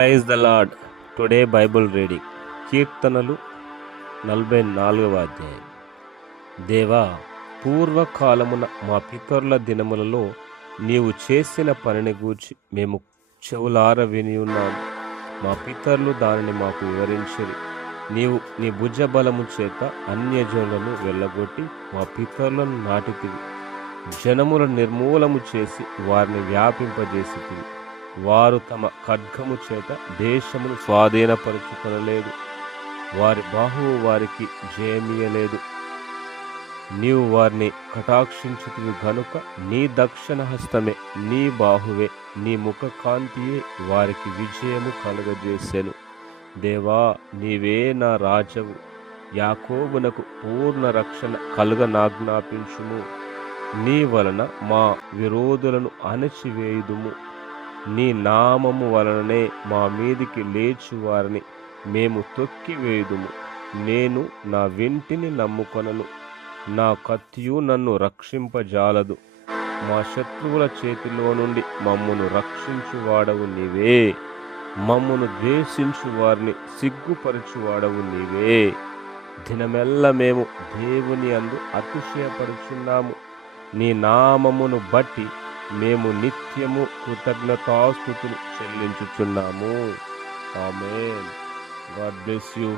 Praise the lord. Today bible reading కీర్తనలు 44వ అధ్యాయం. దేవా, పూర్వకాలమున మా పితరుల దినములలో నీవు చేసిన పనిని గూర్చి మేము చెవులార విని ఉన్నాము. మా పితరులు దానిని మాకు వివరించిరి. నీవు నీ భుజబలము చేత అన్యజనులను వెళ్ళగొట్టి మా పితరులను నాటితివి. జనముల నిర్మూలము చేసి వారిని వ్యాపింపజేసితివి. వారు తమ ఖడ్గము చేత దేశమును స్వాధీనపరుచుకొనలేదు. వారి బాహువు వారికి జయమియలేదు. నీవు వారిని కటాక్షించుతివి గనుక నీ దక్షిణ హస్తమే, నీ బాహువే, నీ ముఖ కాంతియే వారికి విజయము కలుగజేసెను. దేవా, నీవే నా రాజవు. యాకోబునకు పూర్ణ రక్షణ కలుగనాజ్ఞాపించుము. నీ వలన మా విరోధులను అణచివేయుదుము. నీ నామము వలననే మా మీదికి లేచు వారిని మేము తొక్కివేయుదుము. నేను నా వింటిని నమ్ముకొనను, నా కత్తియు నన్ను రక్షింపజాలదు. మా శత్రువుల చేతిలో నుండి మమ్మును రక్షించువాడవు నీవే. మమ్మును ద్వేషించు వారిని సిగ్గుపరచువాడవు నీవే. దినమెల్ల మేము దేవుని అందు అతిశయపడుచున్నాము. నీ నామమును బట్టి మేము నిత్యము కృతజ్ఞతాస్తుతులు చెల్లించుచున్నాము. ఆమేన్. God bless you.